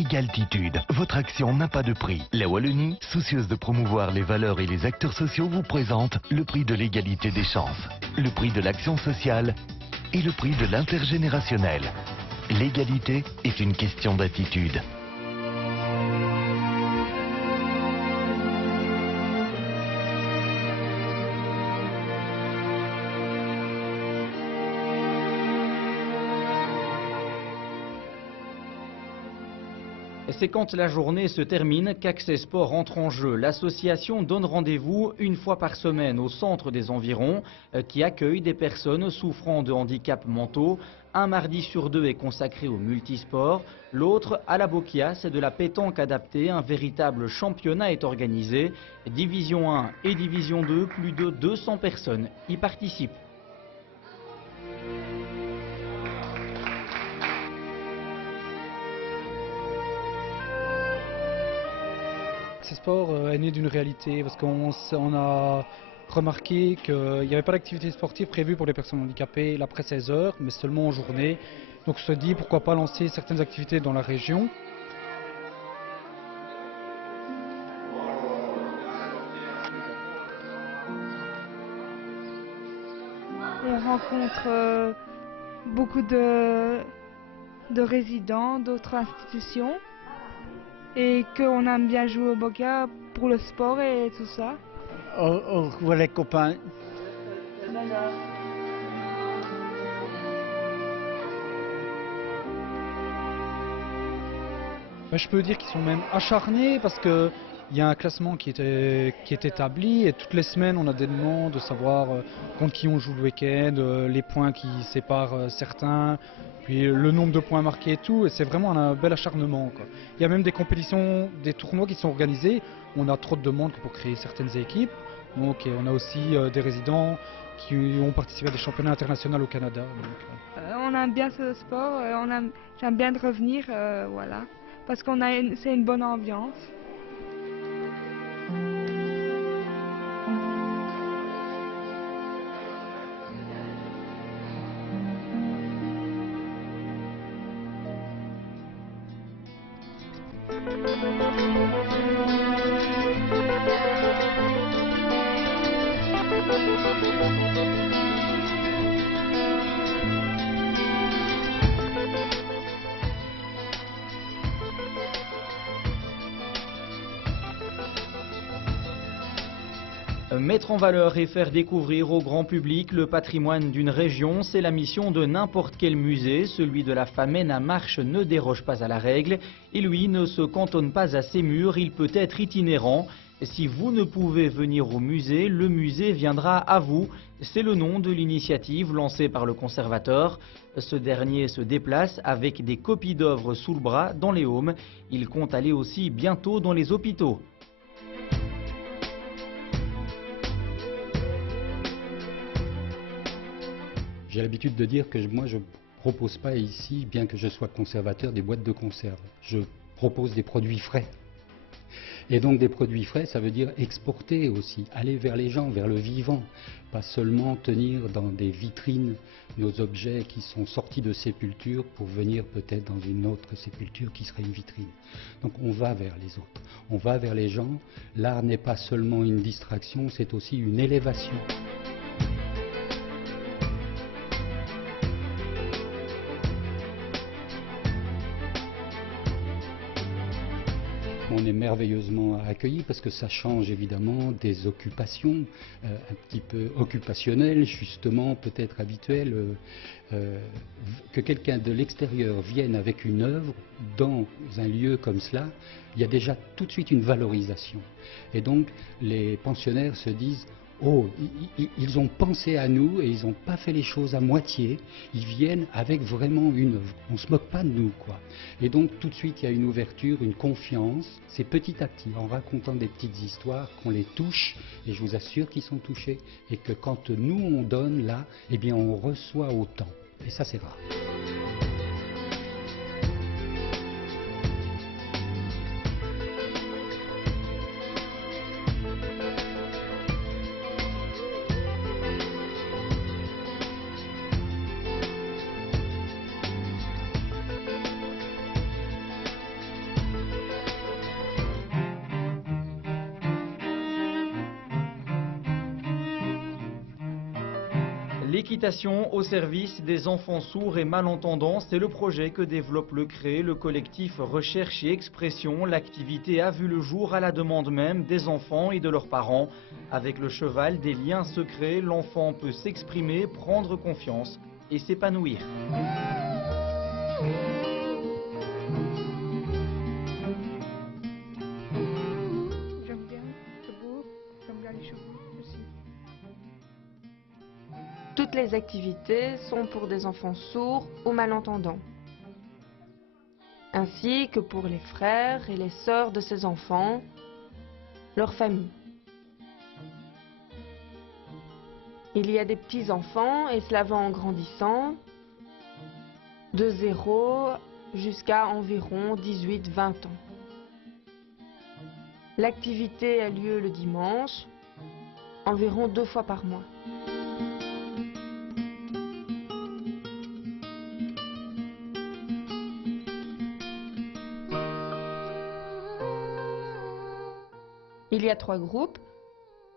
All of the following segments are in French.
Égaltitude, votre action n'a pas de prix. La Wallonie, soucieuse de promouvoir les valeurs et les acteurs sociaux, vous présente le prix de l'égalité des chances, le prix de l'action sociale et le prix de l'intergénérationnel. L'égalité est une question d'attitude. C'est quand la journée se termine qu'Accès Sport entre en jeu. L'association donne rendez-vous une fois par semaine au centre des Environs qui accueille des personnes souffrant de handicaps mentaux. Un mardi sur deux est consacré au multisport. L'autre, à la Bokia, c'est de la pétanque adaptée. Un véritable championnat est organisé. Division 1 et Division 2, plus de 200 personnes y participent. Ce sport est né d'une réalité parce qu'on a remarqué qu'il n'y avait pas d'activité sportive prévue pour les personnes handicapées l'après 16 heures, mais seulement en journée. Donc on se dit pourquoi pas lancer certaines activités dans la région. On rencontre beaucoup de résidents d'autres institutions. Et qu'on aime bien jouer au Bokia pour le sport et tout ça. On voit les copains. Je peux dire qu'ils sont même acharnés parce qu'il y a un classement qui est établi et toutes les semaines on a des demandes de savoir contre qui on joue le week-end, les points qui séparent certains, puis le nombre de points marqués et tout, et c'est vraiment un bel acharnement, quoi. Il y a même des compétitions, des tournois qui sont organisés, on a trop de demandes pour créer certaines équipes, donc on a aussi des résidents qui ont participé à des championnats internationaux au Canada. On aime bien ce sport, j'aime bien de revenir, voilà, parce c'est une bonne ambiance. Mettre en valeur et faire découvrir au grand public le patrimoine d'une région, c'est la mission de n'importe quel musée. Celui de la Famenne à Marche ne déroge pas à la règle et lui ne se cantonne pas à ses murs, il peut être itinérant. Si vous ne pouvez venir au musée, le musée viendra à vous. C'est le nom de l'initiative lancée par le conservateur. Ce dernier se déplace avec des copies d'œuvres sous le bras dans les Haumes. Il compte aller aussi bientôt dans les hôpitaux. J'ai l'habitude de dire que moi je ne propose pas ici, bien que je sois conservateur, des boîtes de conserve. Je propose des produits frais. Et donc des produits frais, ça veut dire exporter aussi, aller vers les gens, vers le vivant. Pas seulement tenir dans des vitrines nos objets qui sont sortis de sépulture pour venir peut-être dans une autre sépulture qui serait une vitrine. Donc on va vers les autres, on va vers les gens. L'art n'est pas seulement une distraction, c'est aussi une élévation. On est merveilleusement accueillis parce que ça change évidemment des occupations un petit peu occupationnelles, justement peut-être habituelles. Que quelqu'un de l'extérieur vienne avec une œuvre dans un lieu comme cela, il y a déjà tout de suite une valorisation. Et donc les pensionnaires se disent: oh, ils ont pensé à nous et ils n'ont pas fait les choses à moitié. Ils viennent avec vraiment une œuvre. On ne se moque pas de nous, quoi. Et donc tout de suite il y a une ouverture, une confiance. C'est petit à petit, en racontant des petites histoires, qu'on les touche. Et je vous assure qu'ils sont touchés. Et que quand nous on donne là, eh bien on reçoit autant. Et ça c'est rare. L'équitation au service des enfants sourds et malentendants, c'est le projet que développe le CRE, le collectif Recherche et Expression. L'activité a vu le jour à la demande même des enfants et de leurs parents. Avec le cheval, des liens se créent, l'enfant peut s'exprimer, prendre confiance et s'épanouir. J'aime bien les chevaux aussi. Toutes les activités sont pour des enfants sourds ou malentendants, ainsi que pour les frères et les sœurs de ces enfants, leurs familles. Il y a des petits-enfants et cela va en grandissant, de 0 jusqu'à environ 18-20 ans. L'activité a lieu le dimanche, environ 2 fois par mois. Il y a 3 groupes,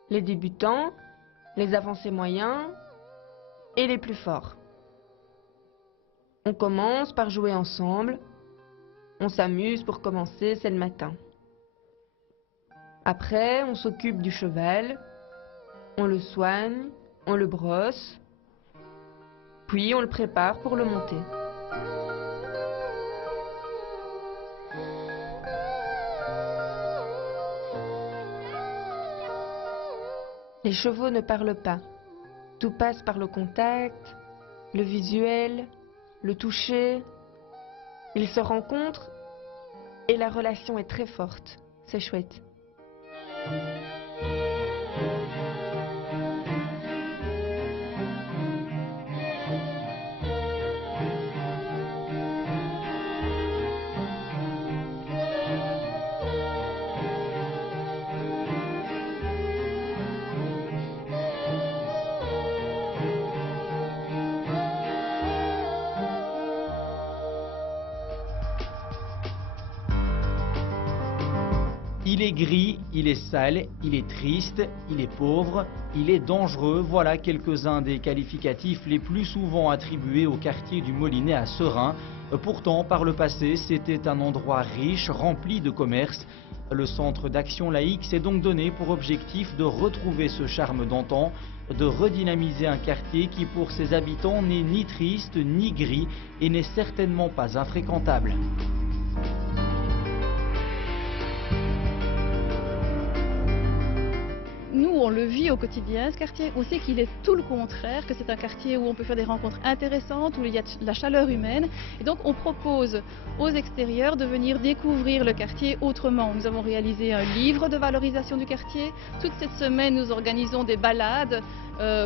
les débutants, les avancés moyens et les plus forts. On commence par jouer ensemble, on s'amuse pour commencer, c'est le matin. Après, on s'occupe du cheval, on le soigne, on le brosse, puis on le prépare pour le monter. Les chevaux ne parlent pas. Tout passe par le contact, le visuel, le toucher. Ils se rencontrent et la relation est très forte. C'est chouette. Il est gris, il est sale, il est triste, il est pauvre, il est dangereux. Voilà quelques-uns des qualificatifs les plus souvent attribués au quartier du Molinet à Seraing. Pourtant, par le passé, c'était un endroit riche, rempli de commerce. Le Centre d'action laïque s'est donc donné pour objectif de retrouver ce charme d'antan, de redynamiser un quartier qui, pour ses habitants, n'est ni triste ni gris et n'est certainement pas infréquentable. Nous, on le vit au quotidien, ce quartier. On sait qu'il est tout le contraire, que c'est un quartier où on peut faire des rencontres intéressantes, où il y a de la chaleur humaine. Et donc, on propose aux extérieurs de venir découvrir le quartier autrement. Nous avons réalisé un livre de valorisation du quartier. Toute cette semaine, nous organisons des balades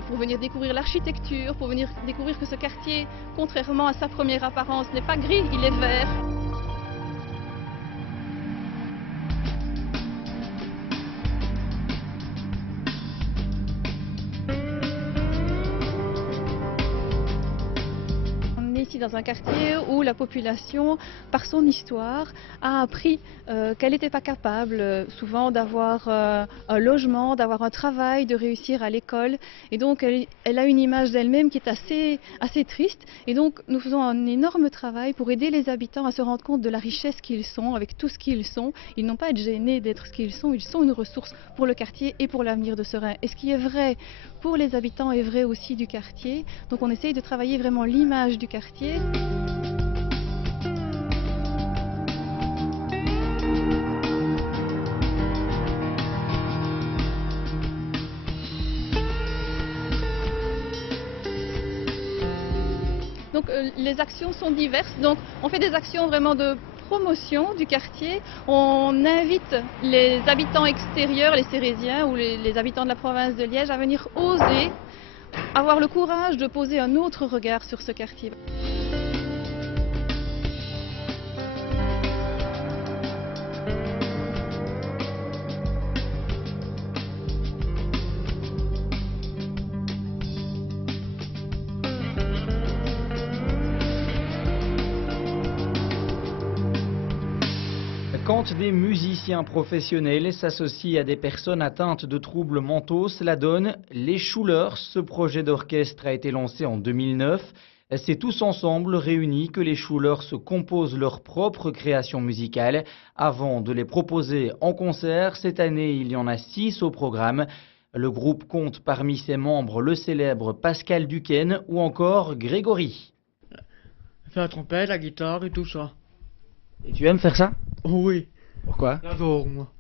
pour venir découvrir l'architecture, pour venir découvrir que ce quartier, contrairement à sa première apparence, n'est pas gris, il est vert. Ici dans un quartier où la population, par son histoire, a appris qu'elle n'était pas capable souvent d'avoir un logement, d'avoir un travail, de réussir à l'école. Et donc elle a une image d'elle-même qui est assez triste. Et donc nous faisons un énorme travail pour aider les habitants à se rendre compte de la richesse qu'ils sont, avec tout ce qu'ils sont. Ils n'ont pas à être gênés d'être ce qu'ils sont une ressource pour le quartier et pour l'avenir de Seraing. Et ce qui est vrai pour les habitants est vrai aussi du quartier. Donc on essaye de travailler vraiment l'image du quartier. Donc les actions sont diverses. Donc on fait des actions vraiment de promotion du quartier. On invite les habitants extérieurs, les Sérésiens ou les habitants de la province de Liège à venir oser avoir le courage de poser un autre regard sur ce quartier. Quand des musiciens professionnels s'associent à des personnes atteintes de troubles mentaux, cela donne les Schulers. Ce projet d'orchestre a été lancé en 2009. C'est tous ensemble réunis que les Schulers composent leur propre création musicale avant de les proposer en concert. Cette année, il y en a 6 au programme. Le groupe compte parmi ses membres le célèbre Pascal Duquesne ou encore Grégory. Faire la trompette, la guitare et tout ça. Et tu aimes faire ça? Oh oui, Pourquoi? j'adore moi.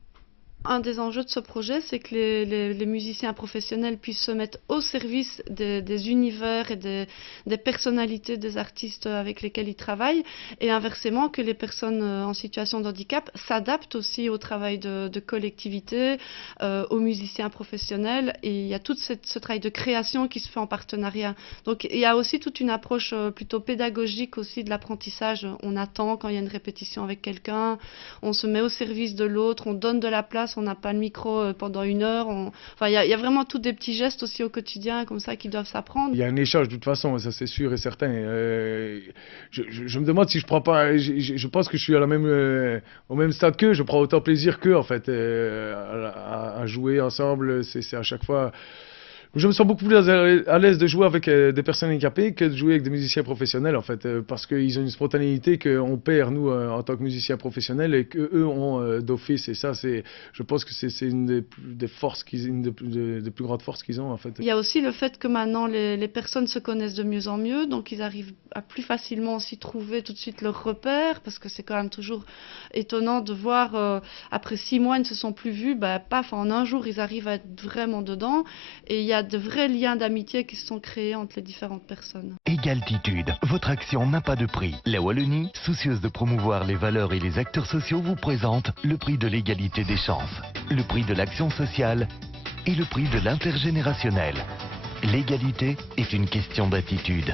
Un des enjeux de ce projet, c'est que les musiciens professionnels puissent se mettre au service des univers et des personnalités des artistes avec lesquels ils travaillent, et inversement que les personnes en situation de handicap s'adaptent aussi au travail de collectivité, aux musiciens professionnels, et il y a tout ce travail de création qui se fait en partenariat. Donc il y a aussi toute une approche plutôt pédagogique aussi de l'apprentissage. On attend quand il y a une répétition avec quelqu'un, on se met au service de l'autre, on donne de la place, on n'a pas le micro pendant 1 heure. Enfin, il y a vraiment tous des petits gestes aussi au quotidien comme ça qui doivent s'apprendre. Il y a un échange de toute façon, ça c'est sûr et certain. Je me demande si je prends pas. Je pense que je suis à au même stade qu'eux. Je prends autant plaisir qu'eux en fait à jouer ensemble. C'est à chaque fois. Je me sens beaucoup plus à l'aise de jouer avec des personnes handicapées que de jouer avec des musiciens professionnels en fait, parce qu'ils ont une spontanéité qu'on perd nous en tant que musiciens professionnels et qu'eux ont d'office, et ça je pense que c'est une des forces une des plus grandes forces qu'ils ont en fait. Il y a aussi le fait que maintenant les personnes se connaissent de mieux en mieux, donc ils arrivent à plus facilement aussi trouver tout de suite leurs repères, parce que c'est quand même toujours étonnant de voir après 6 mois ils ne se sont plus vus, paf, en 1 jour ils arrivent à être vraiment dedans, et il y a de vrais liens d'amitié qui se sont créés entre les différentes personnes. Égaltitude, votre action n'a pas de prix. La Wallonie, soucieuse de promouvoir les valeurs et les acteurs sociaux, vous présente le prix de l'égalité des chances, le prix de l'action sociale et le prix de l'intergénérationnel. L'égalité est une question d'attitude.